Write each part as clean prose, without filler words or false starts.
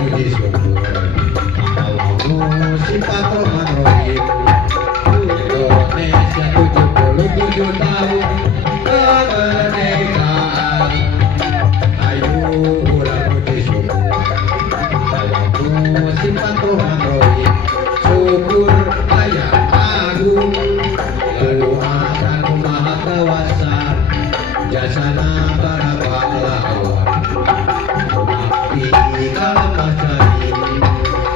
puji syukur Allahmu sifatul manrohim Indonesia 77 tahun kemerdekaan. Ayo ulang puji syukur Allahmu sifatul manrohim syukur ayah agung lalu akan maha kuasa jasana para pahlawan mengabdi kalam cari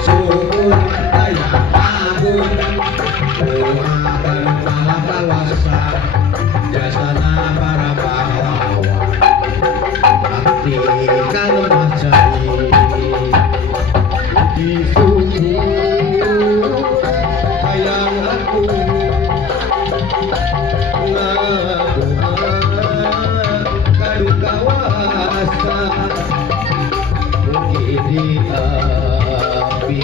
syukur ayah agung doakan maha kuasa jasana para pahlawan mengabdi kalam cari puji syukur sayang aku kadu kawasa mungkin di api